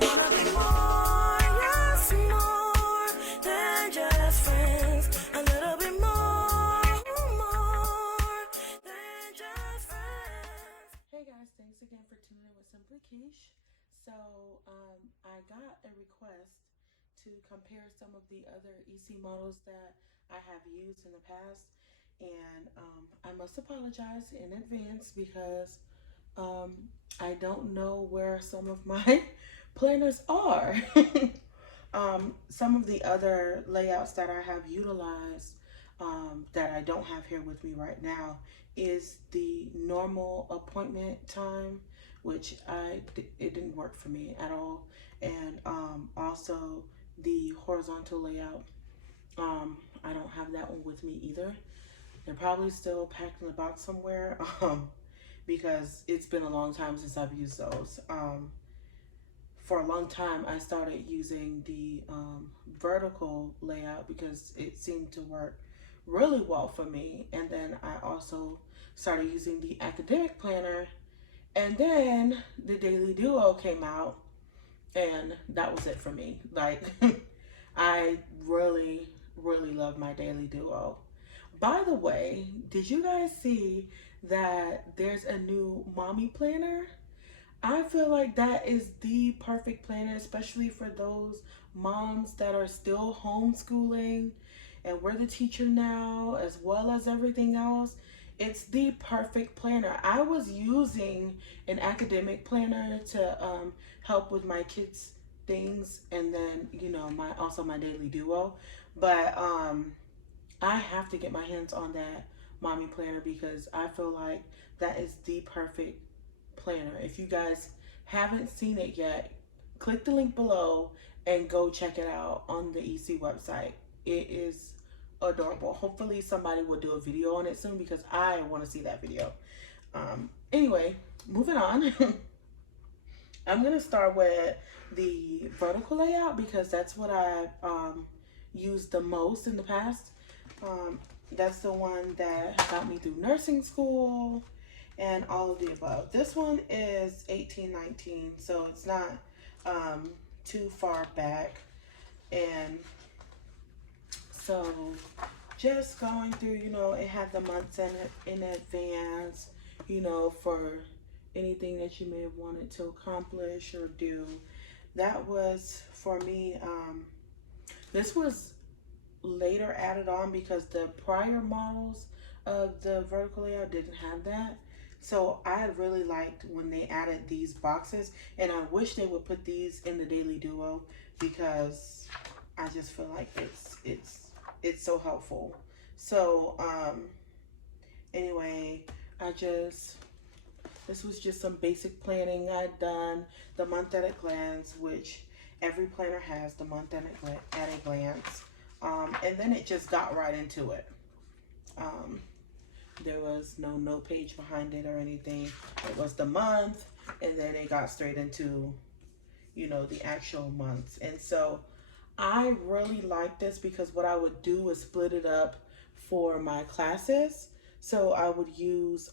wanna be more, yes, more than just friends. A little bit more than just friends. Hey guys, thanks again for tuning in with Simply Keish. So, I got a request to compare some of the other EC models that I have used in the past, and I must apologize in advance because um, I don't know where some of my planners are. Some of the other layouts that I have utilized that I don't have here with me right now is the normal appointment time, which it didn't work for me at all, and also the horizontal layout. I don't have that one with me either. They're probably still packed in the box somewhere because it's been a long time since I've used those. For a long time, I started using the vertical layout because it seemed to work really well for me. And then I also started using the academic planner. And then the Daily Duo came out, and that was it for me. Like, I really, really love my Daily Duo. By the way, did you guys see that there's a new mommy planner? I feel like that is the perfect planner, especially for those moms that are still homeschooling and we're the teacher now, as well as everything else. It's the perfect planner. I was using an academic planner to help with my kids' things, and then my also my Daily Duo. But I have to get my hands on that mommy planner because I feel like that is the perfect planner. If you guys haven't seen it yet, click the link below and go check it out on the EC website. It is adorable. Hopefully somebody will do a video on it soon because I want to see that video. Anyway, moving on. I'm going to start with the vertical layout because that's what I used the most in the past. That's the one that got me through nursing school and all of the above. This one is 1819, so it's not too far back. And so just going through, it had the months in advance, for anything that you may have wanted to accomplish or do. That was for me. This was later added on because the prior models of the vertical layout didn't have that. So I really liked when they added these boxes, and I wish they would put these in the Daily Duo because I just feel like it's so helpful. So anyway, this was just some basic planning I'd done. The month at a glance, which every planner has, the month at a glance. And then it just got right into it. There was no note page behind it or anything. It was the month, and then it got straight into, the actual months. And so I really like this because what I would do is split it up for my classes. So I would use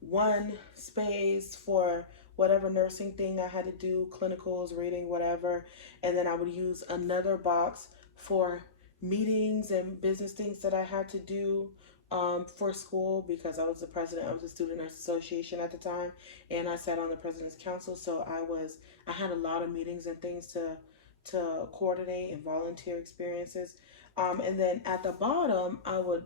one space for whatever nursing thing I had to do, clinicals, reading, whatever. And then I would use another box for meetings and business things that I had to do for school because I was the president of the Student Nurse Association at the time, and I sat on the President's Council, so I had a lot of meetings and things to coordinate and volunteer experiences. And then at the bottom, I would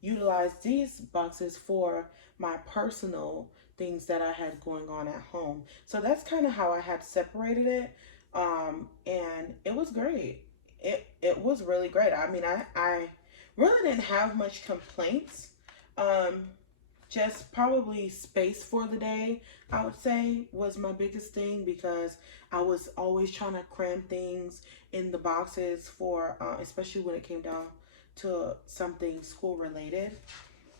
utilize these boxes for my personal things that I had going on at home. So that's kind of how I had separated it, and it was great. It was really great. I mean, I really didn't have much complaints. Just probably space for the day, I would say, was my biggest thing because I was always trying to cram things in the boxes for, especially when it came down to something school related,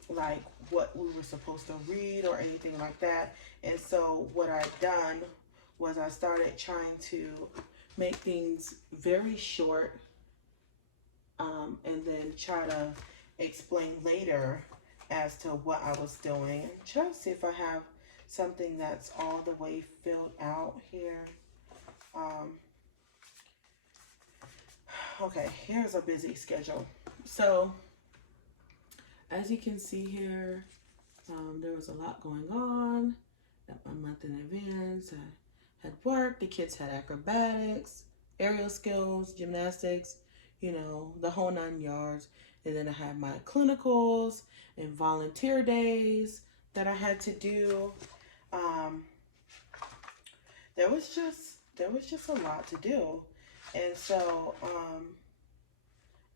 like what we were supposed to read or anything like that. And so what I've done was I started trying to make things very short, and then try to explain later as to what I was doing. And try to see if I have something that's all the way filled out here. Okay, here's a busy schedule. So, as you can see here, there was a lot going on a month in advance. I had work, the kids had acrobatics, aerial skills, gymnastics, the whole 9 yards. And then I had my clinicals and volunteer days that I had to do. Um, there was just a lot to do. And so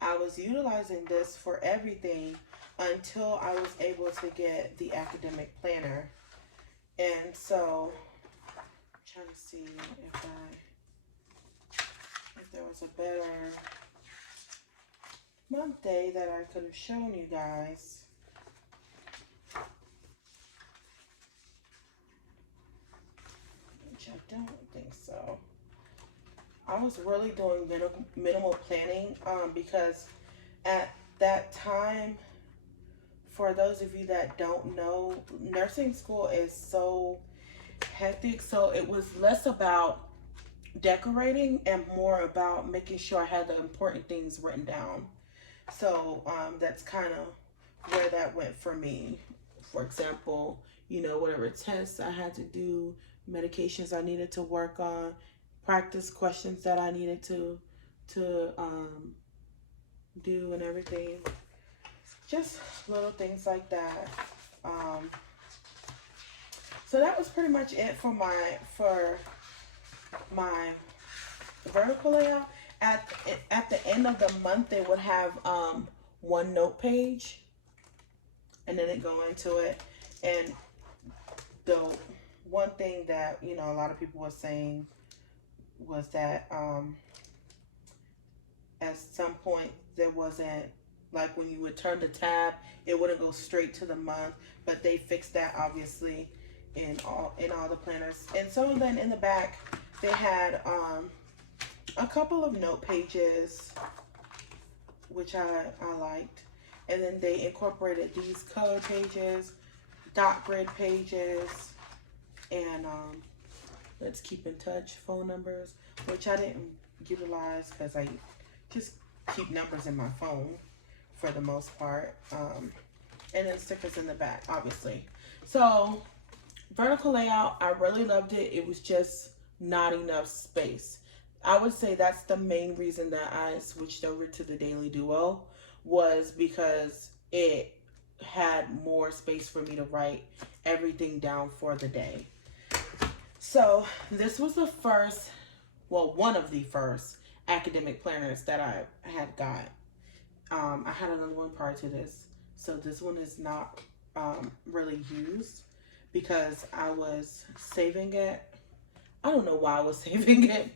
I was utilizing this for everything until I was able to get the academic planner. And so I'm trying to see if there was a better month day that I could have shown you guys. Which I don't think so. I was really doing minimal planning because at that time, for those of you that don't know, nursing school is so hectic. So it was less about decorating and more about making sure I had the important things written down. So that's kind of where that went for me. For example, whatever tests I had to do, medications I needed to work on, practice questions that I needed to do and everything. Just little things like that. So that was pretty much it for my vertical layout. At the end of the month, they would have one note page, and then it go into it. And the one thing that a lot of people were saying was that at some point there wasn't, like, when you would turn the tab, it wouldn't go straight to the month, but they fixed that obviously in all the planners. And so then in the back they had a couple of note pages, which I liked, and then they incorporated these color pages, dot grid pages, and let's keep in touch phone numbers, which I didn't utilize because I just keep numbers in my phone for the most part, and then stickers in the back, obviously. So vertical layout, I really loved it. It was just not enough space. I would say that's the main reason that I switched over to the Daily Duo, was because it had more space for me to write everything down for the day. So this was the first, well, one of the first academic planners that I had got. I had another one prior to this, so this one is not really used because I was saving it. I don't know why I was saving it.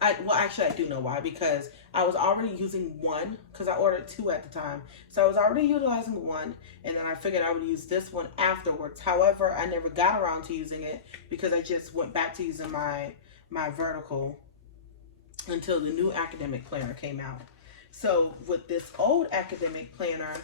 Well, actually, I do know why, because I was already using one, because I ordered two at the time. So I was already utilizing one, and then I figured I would use this one afterwards. However, I never got around to using it because I just went back to using my vertical until the new academic planner came out. So with this old academic planner,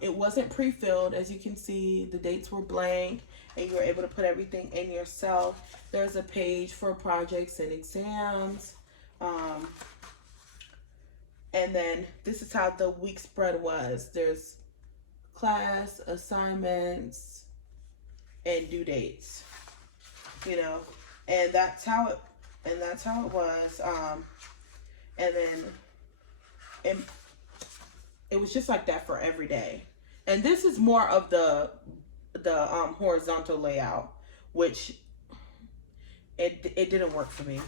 it wasn't pre-filled. As you can see, the dates were blank, and you were able to put everything in yourself. There's a page for projects and exams. And then this is how the week spread was. There's class, assignments, and due dates. And that's how it was. And then it was just like that for every day. And this is more of the horizontal layout, which it didn't work for me,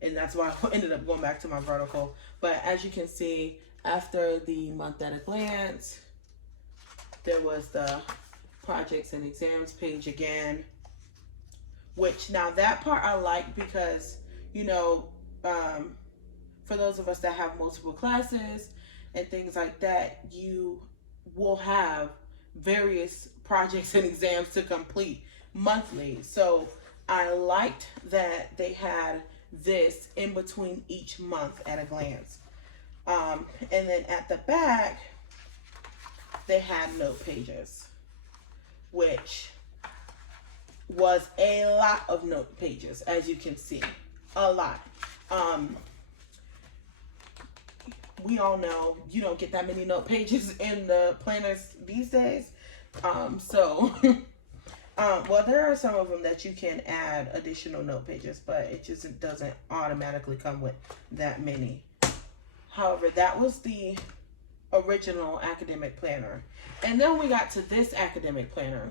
and that's why I ended up going back to my vertical. But as you can see, after the month at a glance, there was the projects and exams page again, which now that part I like because for those of us that have multiple classes and things like that, you will have various projects and exams to complete monthly. So I liked that they had this in between each month at a glance. And then at the back, they had note pages, which was a lot of note pages, as you can see, a lot. we all know you don't get that many note pages in the planners these days. So well, there are some of them that you can add additional note pages, but it just doesn't automatically come with that many. However, that was the original academic planner. And then we got to this academic planner.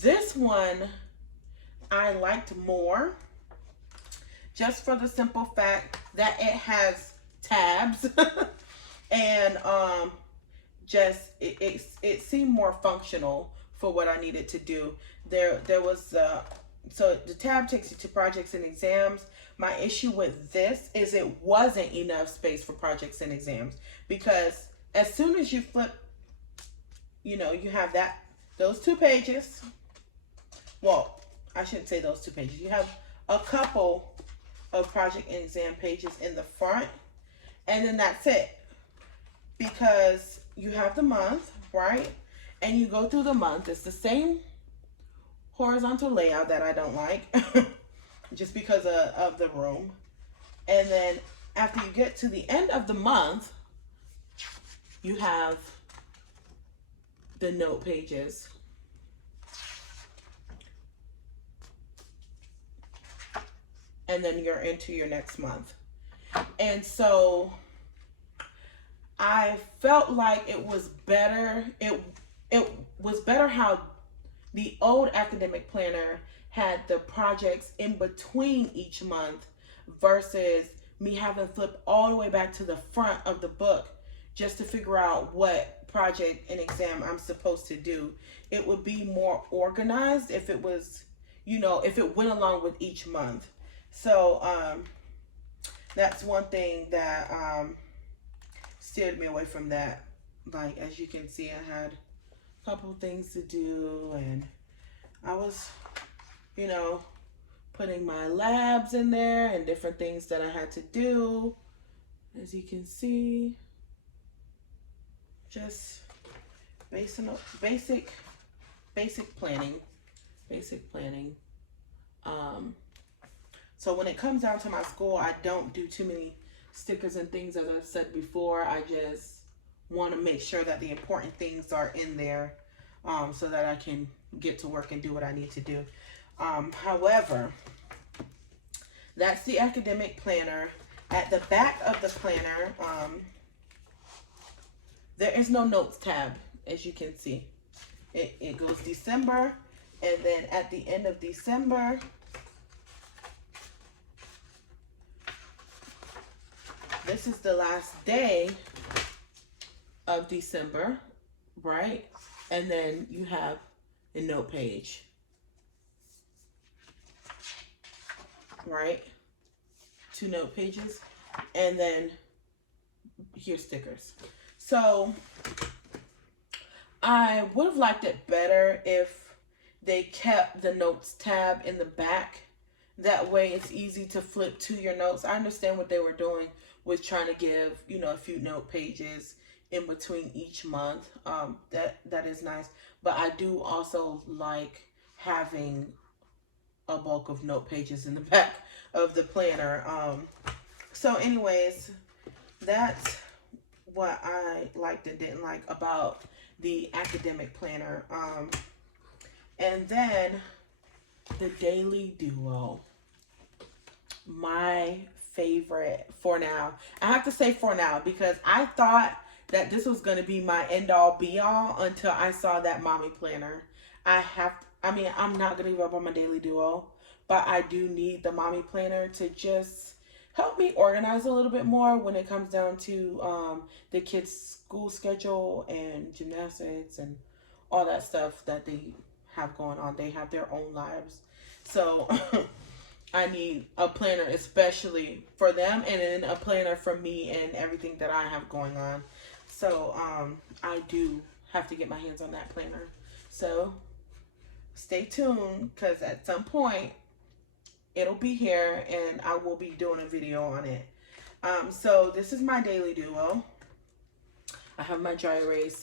This one I liked more, just for the simple fact that it has tabs and just it seemed more functional for what I needed to do. There was so the tab takes you to projects and exams. My issue with this is it wasn't enough space for projects and exams, because as soon as you flip, you have those 2 pages. Well, I shouldn't say those 2 pages. You have a couple of project and exam pages in the front, and then that's it, because you have the month, right? And you go through the month. It's the same horizontal layout that I don't like just because of the room. And then after you get to the end of the month, you have the note pages. And then you're into your next month. And so I felt like it was better. It was better how the old academic planner had the projects in between each month versus me having to flip all the way back to the front of the book just to figure out what project and exam I'm supposed to do. It would be more organized if it was, if it went along with each month. So that's one thing that steered me away from that. Like, as you can see, I had a couple things to do, and I was, putting my labs in there and different things that I had to do. As you can see, just basic planning. So when it comes down to my school, I don't do too many stickers and things, as I've said before. I just want to make sure that the important things are in there so that I can get to work and do what I need to do. However, that's the academic planner. At the back of the planner, there is no notes tab, as you can see. It goes December, and then at the end of December, this is the last day of December, right? And then you have a note page, right? 2 note pages, and then your stickers. So I would have liked it better if they kept the notes tab in the back. That way it's easy to flip to your notes. I understand what they were doing with trying to give, a few note pages in between each month. That is nice. But I do also like having a bulk of note pages in the back of the planner. So anyways, that's what I liked and didn't like about the academic planner. And then the Daily Duo. My favorite for now. I have to say for now, because I thought that this was going to be my end all be all until I saw that mommy planner. I'm not going to give up on my Daily Duo, but I do need the mommy planner to just help me organize a little bit more when it comes down to the kids' school schedule and gymnastics and all that stuff that they have going on. They have their own lives. So I need a planner especially for them, and then a planner for me and everything that I have going on. So I do have to get my hands on that planner. So stay tuned, because at some point it'll be here and I will be doing a video on it. So this is my Daily Duo. I have my dry erase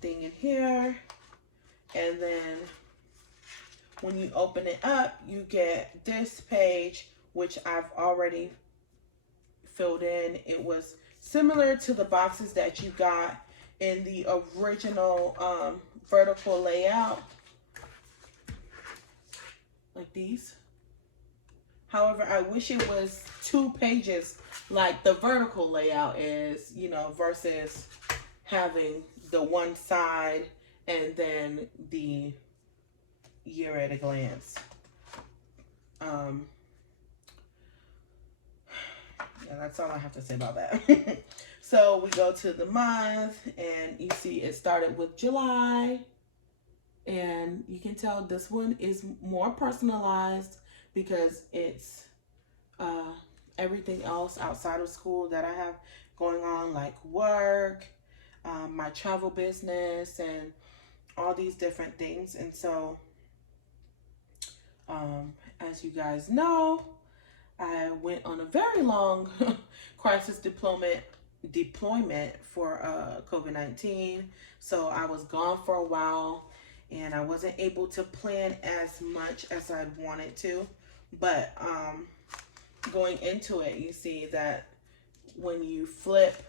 thing in here, and then when you open it up, you get this page, which I've already filled in. It was similar to the boxes that you got in the original vertical layout, like these. However, I wish it was 2 pages like the vertical layout is, you know, versus having the one side and then the year at a glance. Yeah, that's all I have to say about that. So we go to the month, and you see it started with July, and you can tell this one is more personalized because it's everything else outside of school that I have going on, like work, my travel business, and all these different things. And so as you guys know, I went on a very long crisis deployment for COVID-19. So I was gone for a while, and I wasn't able to plan as much as I'd wanted to. But going into it, you see that when you flip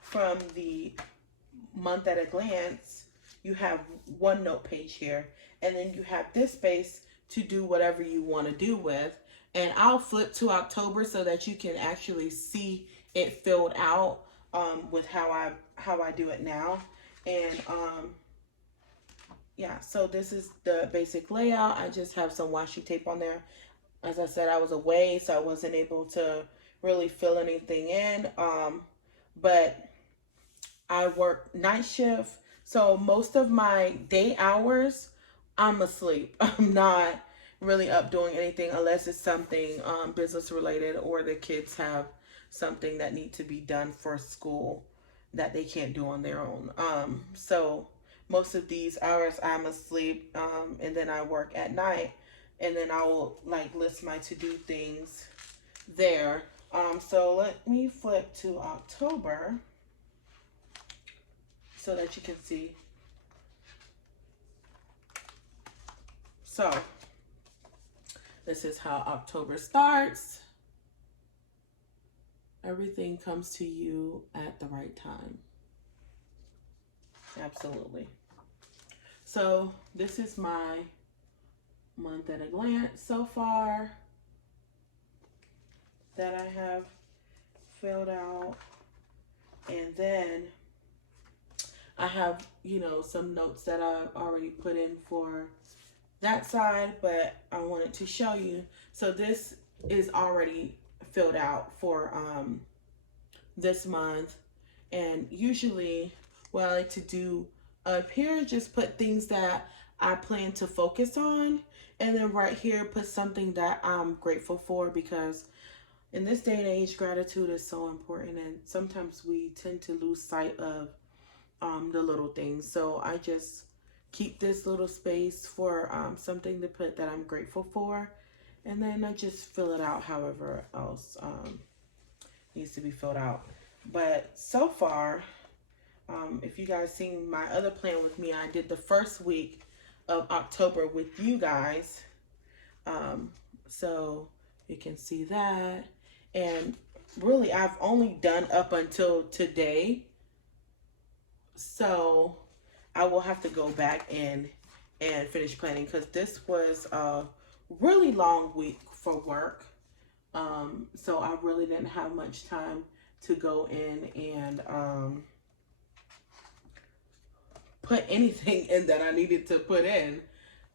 from the month at a glance, you have OneNote page here, and then you have this space to do whatever you want to do with. And I'll flip to October so that you can actually see it filled out with how I do it now. And yeah, so this is the basic layout. I just have some washi tape on there. As I said, I was away, so I wasn't able to really fill anything in. But I work night shift, so most of my day hours, I'm asleep. I'm not really up doing anything unless it's something business related, or the kids have something that need to be done for school that they can't do on their own. So most of these hours I'm asleep, and then I work at night, and then I will like list my to-do things there. So let me flip to October so that you can see. So this is how October starts. Everything comes to you at the right time. Absolutely. So this is my month at a glance so far that I have filled out. And then I have, you know, some notes that I've already put in for that side, but I wanted to show you. So this is already filled out for this month. And usually what I like to do up here, just put things that I plan to focus on, and then right here put something that I'm grateful for, because in this day and age, gratitude is so important, and sometimes we tend to lose sight of the little things. So I just keep this little space for something to put that I'm grateful for, and then I just fill it out however else needs to be filled out. But so far, if you guys seen my other plan with me, I did the first week of October with you guys, so you can see that. And really, I've only done up until today, so I will have to go back in and finish planning, because this was a really long week for work. So I really didn't have much time to go in and put anything in that I needed to put in.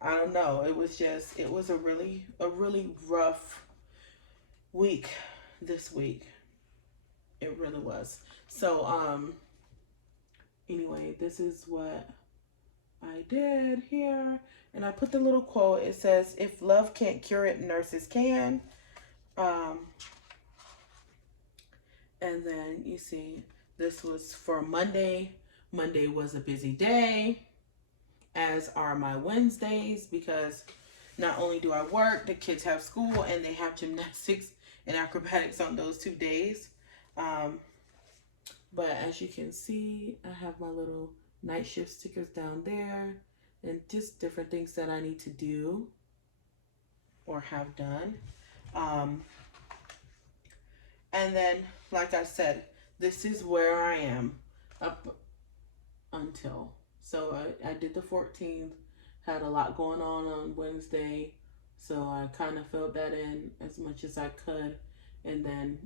I don't know. It was a really rough week this week. It really was. So anyway, this is what I did here, and I put the little quote. It says, "If love can't cure it, nurses can." And then you see this was for Monday. Monday was a busy day, as are my Wednesdays, because not only do I work, the kids have school, and they have gymnastics and acrobatics on those 2 days. But as you can see, I have my little night shift stickers down there, and just different things that I need to do or have done. And then, like I said, this is where I am up until. So I did the 14th, had a lot going on Wednesday. So I kind of filled that in as much as I could. And then,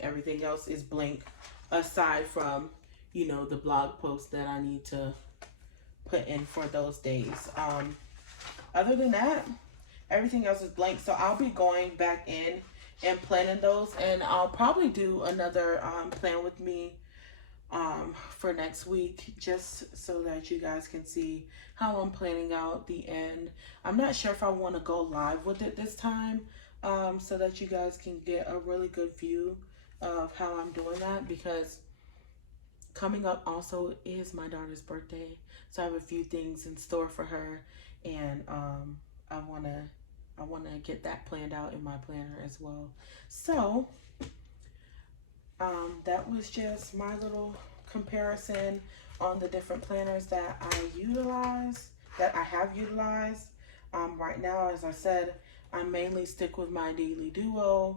everything else is blank aside from, the blog post that I need to put in for those days. Other than that, everything else is blank. So I'll be going back in and planning those. And I'll probably do another plan with me for next week, just so that you guys can see how I'm planning out the end. I'm not sure if I want to go live with it this time, so that you guys can get a really good view of how I'm doing that, because coming up also is my daughter's birthday, so I have a few things in store for her, and I wanna get that planned out in my planner as well. So that was just my little comparison on the different planners that I have utilized. Right now, as I said, I mainly stick with my daily duo,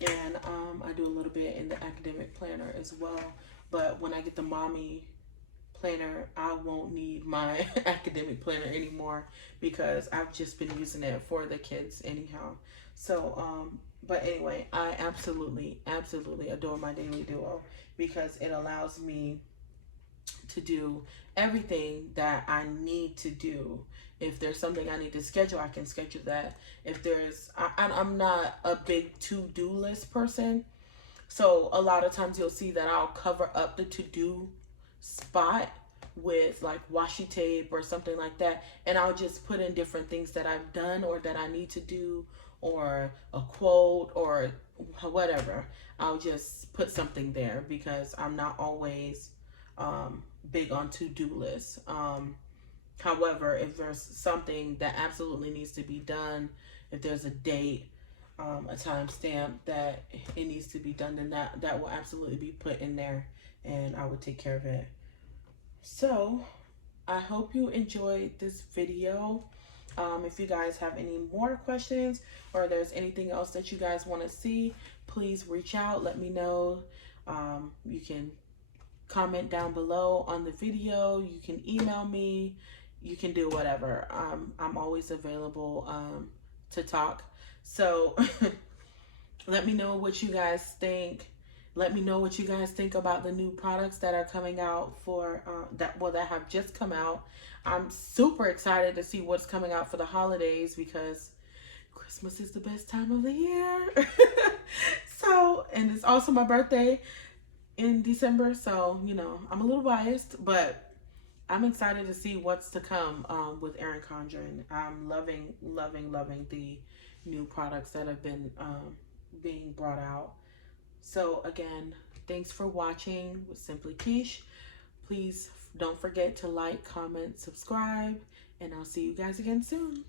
and I do a little bit in the academic planner as well. But when I get the mommy planner, I won't need my academic planner anymore, because I've just been using it for the kids anyhow. So, but anyway, I absolutely adore my daily duo, because it allows me to do everything that I need to do. If there's something I need to schedule, I can schedule that. If I'm not a big to-do list person. So a lot of times you'll see that I'll cover up the to-do spot with like washi tape or something like that, and I'll just put in different things that I've done or that I need to do, or a quote or whatever. I'll just put something there, because I'm not always big on to-do lists. However, if there's something that absolutely needs to be done, if there's a date, a timestamp that it needs to be done, then that will absolutely be put in there, and I will take care of it. So I hope you enjoyed this video. If you guys have any more questions, or there's anything else that you guys want to see, please reach out, let me know. You can comment down below on the video, you can email me, you can do whatever. I'm always available to talk. So let me know what you guys think. Let me know what you guys think about the new products that are coming out for that have just come out. I'm super excited to see what's coming out for the holidays, because Christmas is the best time of the year. So, and it's also my birthday in December, so I'm a little biased, but I'm excited to see what's to come with Erin Condren. I'm loving the new products that have been being brought out. So again, thanks for watching with Simply Quiche. Please don't forget to like, comment, subscribe, and I'll see you guys again soon.